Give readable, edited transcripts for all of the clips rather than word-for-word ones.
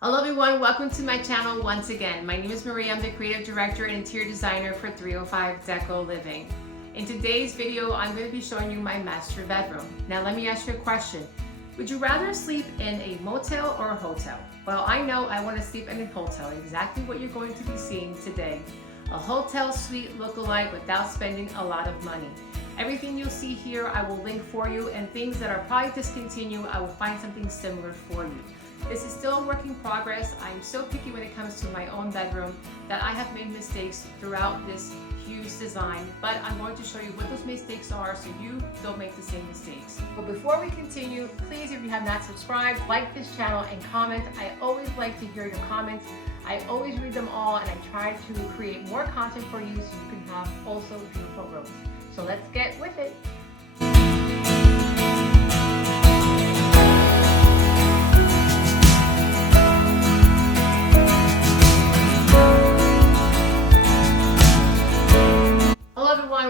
Hello everyone, welcome to my channel once again. My name is Maria, I'm the creative director and interior designer for 305 Deco Living. In today's video, I'm going to be showing you my master bedroom. Now let me ask you a question. Would you rather sleep in a motel or a hotel? Well, I know I want to sleep in a hotel, exactly what you're going to be seeing today. A hotel suite look-alike without spending a lot of money. Everything you'll see here I will link for you, and things that are probably discontinued, I will find something similar for you. This is still a work in progress. I'm so picky when it comes to my own bedroom that I have made mistakes throughout this huge design, but I'm going to show you what those mistakes are so you don't make the same mistakes. But before we continue, please, if you have not subscribed, like this channel and comment. I always like to hear your comments. I always read them all, and I try to create more content for you so you can have also beautiful rooms. So let's get with it.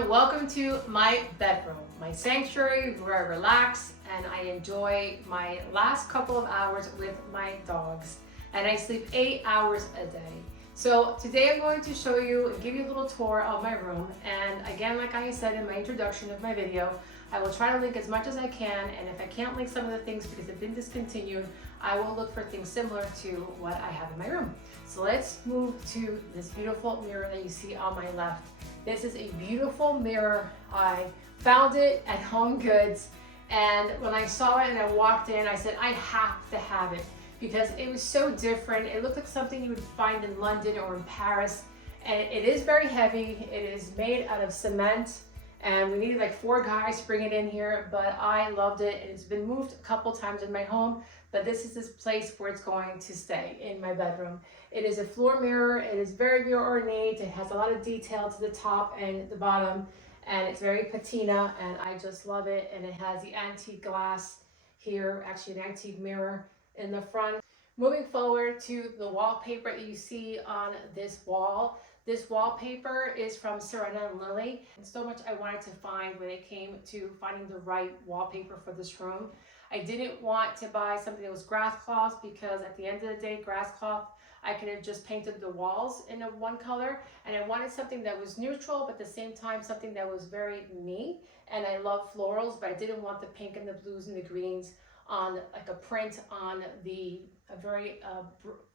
Welcome to my bedroom, my sanctuary where I relax and I enjoy my last couple of hours with my dogs, and I sleep 8 hours a day. So today I'm going to show you, give you a little tour of my room, and again, like I said in my introduction of my video, I will try to link as much as I can, and if I can't link some of the things because they've been discontinued, I will look for things similar to what I have in my room. So let's move to this beautiful mirror that you see on my left. This is a beautiful mirror. I found it at Home Goods, and when I saw it and I walked in, I said, I have to have it because it was so different. It looked like something you would find in London or in Paris, and it is very heavy. It is made out of cement, and we needed like 4 guys to bring it in here, but I loved it. It's been moved a couple times in my home, but this is this place where it's going to stay in my bedroom. It is a floor mirror. It is very, very ornate. It has a lot of detail to the top and the bottom, and it's very patina, and I just love it. And it has the antique glass here, actually an antique mirror in the front. Moving forward to the wallpaper that you see on this wall. This wallpaper is from Serena and Lily. And so much I wanted to find when it came to finding the right wallpaper for this room. I didn't want to buy something that was grass cloth because at the end of the day, grass cloth, I could have just painted the walls in one color, and I wanted something that was neutral, but at the same time, something that was very me. And I love florals, but I didn't want the pink and the blues and the greens on like a print on a very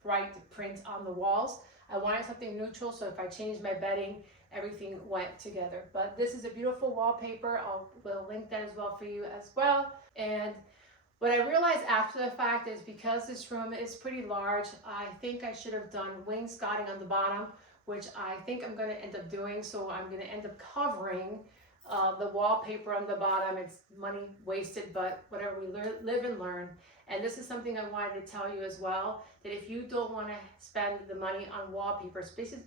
bright print on the walls. I wanted something neutral, so if I changed my bedding, everything went together. But this is a beautiful wallpaper. We'll link that as well for you as well. And what I realized after the fact is because this room is pretty large, I think I should have done wainscoting on the bottom, which I think I'm going to end up doing. So I'm going to end up covering the wallpaper on the bottom. It's money wasted, but whatever, we live and learn. And this is something I wanted to tell you as well, that if you don't want to spend the money on wallpaper, especially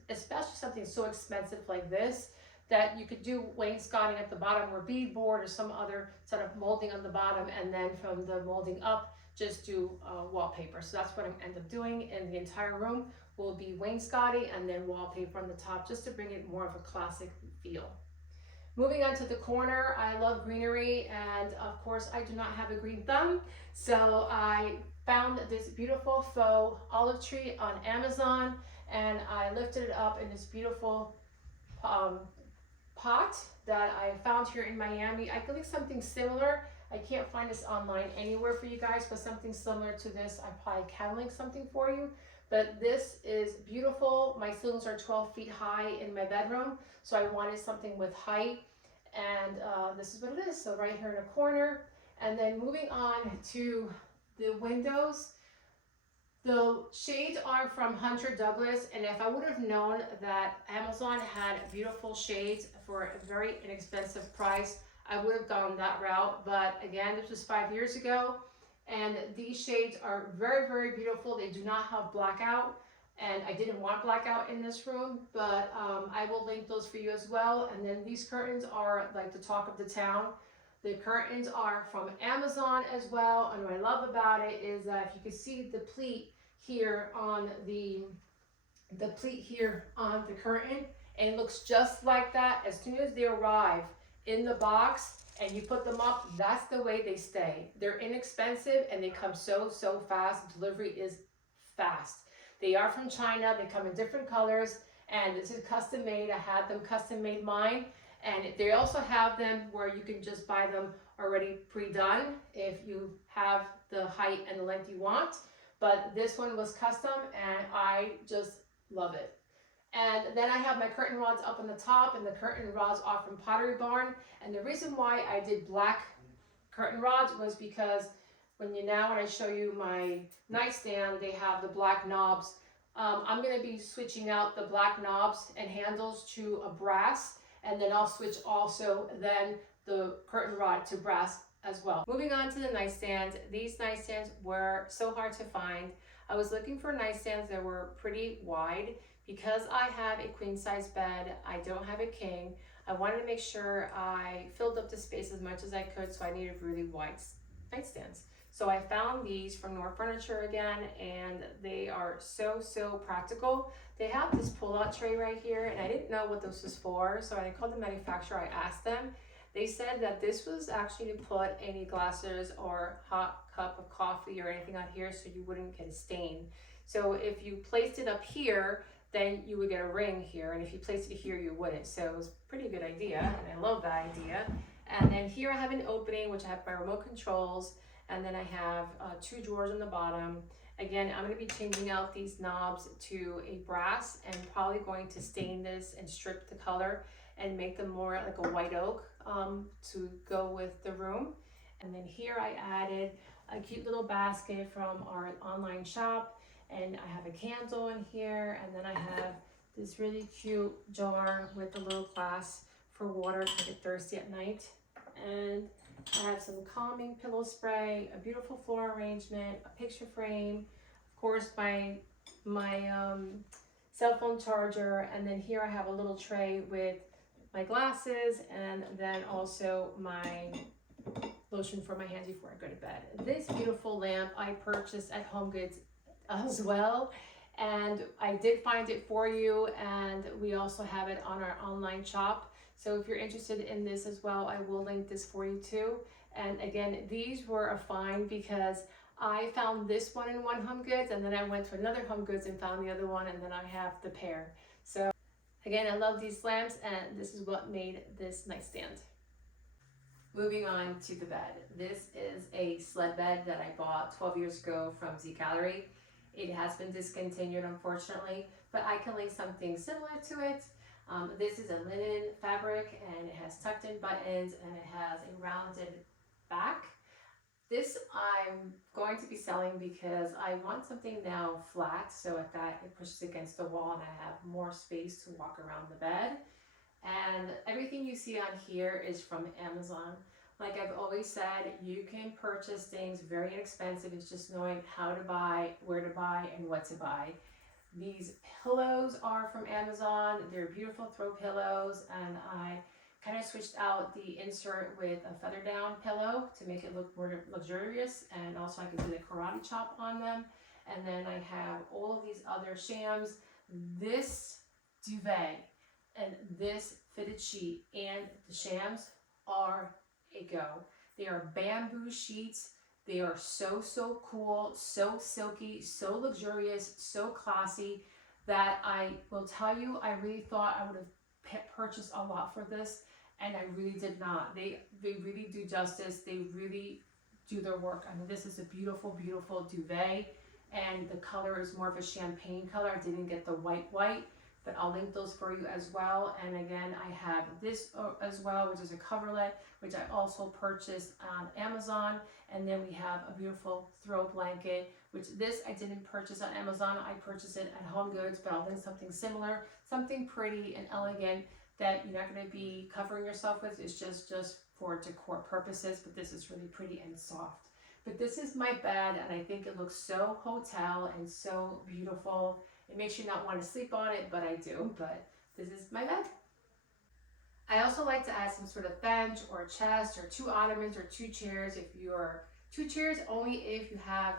something so expensive like this, that you could do wainscoting at the bottom or beadboard or some other sort of molding on the bottom, and then from the molding up, just do wallpaper. So that's what I'm end up doing, and the entire room will be wainscoting and then wallpaper on the top, just to bring it more of a classic feel. Moving on to the corner, I love greenery, and of course I do not have a green thumb, so I found this beautiful faux olive tree on Amazon, and I lifted it up in this beautiful pot that I found here in Miami. I could link something similar. I can't find this online anywhere for you guys, but something similar to this, I probably can link something for you. But this is beautiful. My ceilings are 12 feet high in my bedroom, so I wanted something with height, and this is what it is. So right here in the corner, and then moving on to the windows. The shades are from Hunter Douglas, and if I would have known that Amazon had beautiful shades for a very inexpensive price, I would have gone that route. But again, this was 5 years ago, and these shades are very, very beautiful. They do not have blackout, and I didn't want blackout in this room, but I will link those for you as well. And then these curtains are like the talk of the town. The curtains are from Amazon as well, and what I love about it is that if you can see the pleat here on the pleat here on the curtain, and it looks just like that. As soon as they arrive in the box and you put them up, that's the way they stay. They're inexpensive and they come so fast. Delivery is fast. They are from China, they come in different colors, and this is custom made. I had them custom made mine, and they also have them where you can just buy them already pre-done if you have the height and the length you want. But this one was custom and I just love it. And then I have my curtain rods up on the top, and the curtain rods are from Pottery Barn. And the reason why I did black curtain rods was because when I show you my nightstand, they have the black knobs. I'm going to be switching out the black knobs and handles to a brass, and then I'll switch also then the curtain rod to brass as well. Moving on to the nightstands. These nightstands were so hard to find. I was looking for nightstands that were pretty wide. Because I have a queen size bed, I don't have a king. I wanted to make sure I filled up the space as much as I could, so I needed really wide nightstands. So I found these from North Furniture again, and they are so practical. They have this pull-out tray right here, and I didn't know what this was for, so I called the manufacturer, I asked them. They said that this was actually to put any glasses or hot cup of coffee or anything on here so you wouldn't get a stain. So if you placed it up here, then you would get a ring here, and if you placed it here, you wouldn't. So it was a pretty good idea, and I love that idea. And then here I have an opening, which I have my remote controls, and then I have 2 drawers on the bottom. Again, I'm going to be changing out these knobs to a brass, and probably going to stain this and strip the color and make them more like a white oak to go with the room. And then here I added a cute little basket from our online shop. And I have a candle in here, and then I have this really cute jar with a little glass for water if I get thirsty at night. And I have some calming pillow spray, a beautiful floor arrangement, a picture frame, of course my cell phone charger, and then here I have a little tray with my glasses, and then also my lotion for my hands before I go to bed. This beautiful lamp I purchased at HomeGoods as well, and I did find it for you, and we also have it on our online shop. So if you're interested in this as well, I will link this for you too. And again, these were a find because I found this one in one HomeGoods, and then I went to another HomeGoods and found the other one, and then I have the pair. So again, I love these lamps, and this is what made this nightstand. Moving on to the bed. This is a sled bed that I bought 12 years ago from Z Gallery. It has been discontinued, unfortunately, but I can link something similar to it. This is a linen fabric, and it has tucked in buttons, and it has a rounded back. This I'm going to be selling because I want something now flat, so that it pushes against the wall and I have more space to walk around the bed. And everything you see on here is from Amazon. Like I've always said, you can purchase things very inexpensive. It's just knowing how to buy, where to buy, and what to buy. These pillows are from Amazon. They're beautiful throw pillows, and I kind of switched out the insert with a feather down pillow to make it look more luxurious, and also I can do the karate chop on them. And then I have all of these other shams. This duvet and this fitted sheet and the shams are a go. They are bamboo sheets. They are so cool, so silky, so luxurious, so classy that I will tell you, I really thought I would have purchased a lot for this, and I really did not. They really do justice. They really do their work. I mean, this is a beautiful duvet, and the color is more of a champagne color. I didn't get the white, but I'll link those for you as well. And again, I have this as well, which is a coverlet, which I also purchased on Amazon. And then we have a beautiful throw blanket, which this I didn't purchase on Amazon. I purchased it at HomeGoods, but I'll link something similar, something pretty and elegant that you're not going to be covering yourself with. It's just for decor purposes, but this is really pretty and soft. But this is my bed, and I think it looks so hotel and so beautiful. It makes you not want to sleep on it, but I do. But this is my bed. I also like to add some sort of bench or a chest or 2 ottomans or 2 chairs. If you're 2 chairs, only if you have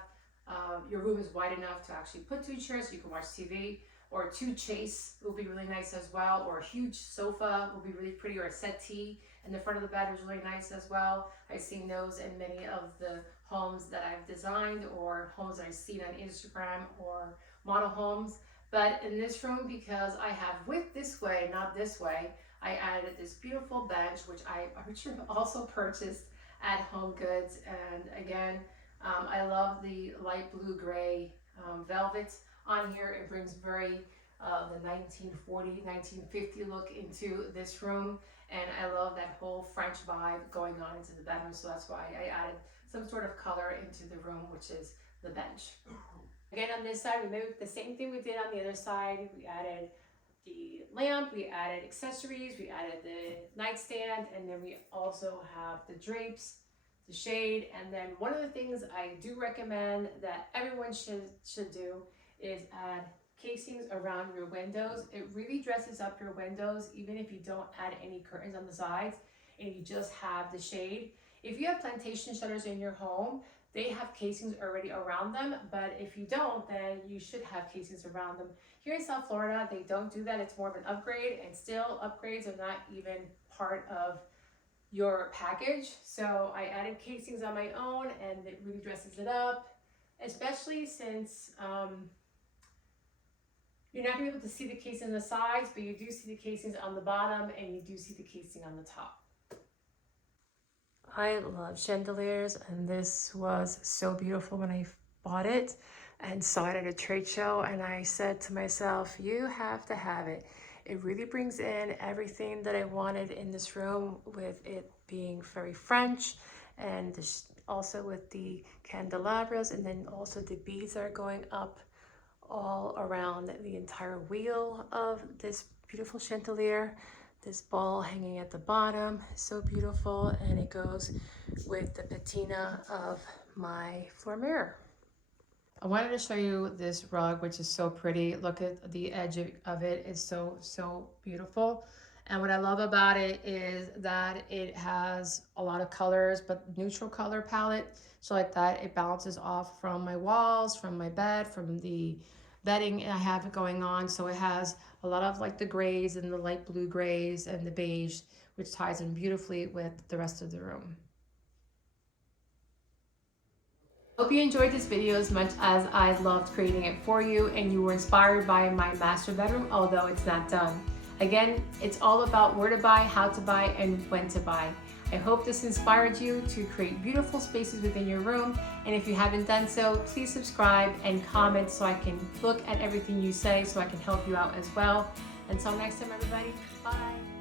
your room is wide enough to actually put 2 chairs so you can watch TV, or 2 chase will be really nice as well, or a huge sofa will be really pretty, or a settee in the front of the bed was really nice as well. I've seen those in many of the homes that I've designed or homes that I've seen on Instagram or model homes. But in this room, because I have width this way, not this way, I added this beautiful bench, which I also purchased at Home Goods. And again, I love the light blue gray velvet on here. It brings very the 1940, 1950 look into this room. And I love that whole French vibe going on into the bedroom. So that's why I added some sort of color into the room, which is the bench. Again, on this side, we mimicked the same thing we did on the other side. We added the lamp, we added accessories, we added the nightstand, and then we also have the drapes, the shade. And then one of the things I do recommend that everyone should do is add casings around your windows. It really dresses up your windows, even if you don't add any curtains on the sides and you just have the shade. If you have plantation shutters in your home, they have casings already around them, but if you don't, then you should have casings around them. Here in South Florida, they don't do that. It's more of an upgrade, and still upgrades are not even part of your package. So I added casings on my own, and it really dresses it up, especially since you're not gonna be able to see the casing on the sides, but you do see the casings on the bottom, and you do see the casing on the top. I love chandeliers, and this was so beautiful when I bought it and saw it at a trade show, and I said to myself, you have to have it. It really brings in everything that I wanted in this room, with it being very French, and also with the candelabras, and then also the beads are going up all around the entire wheel of this beautiful chandelier. This ball hanging at the bottom, so beautiful, and it goes with the patina of my floor mirror. I wanted to show you this rug, which is so pretty. Look at the edge of it. It's so beautiful. And what I love about it is that it has a lot of colors, but neutral color palette. So like that, it balances off from my walls, from my bed, from the bedding I have going on. So it has a lot of like the grays and the light blue grays and the beige, which ties in beautifully with the rest of the room. Hope you enjoyed this video as much as I loved creating it for you, and you were inspired by my master bedroom, although it's not done. Again, it's all about where to buy, how to buy, and when to buy. I hope this inspired you to create beautiful spaces within your room. And if you haven't done so, please subscribe and comment so I can look at everything you say, so I can help you out as well. Until next time, everybody, bye.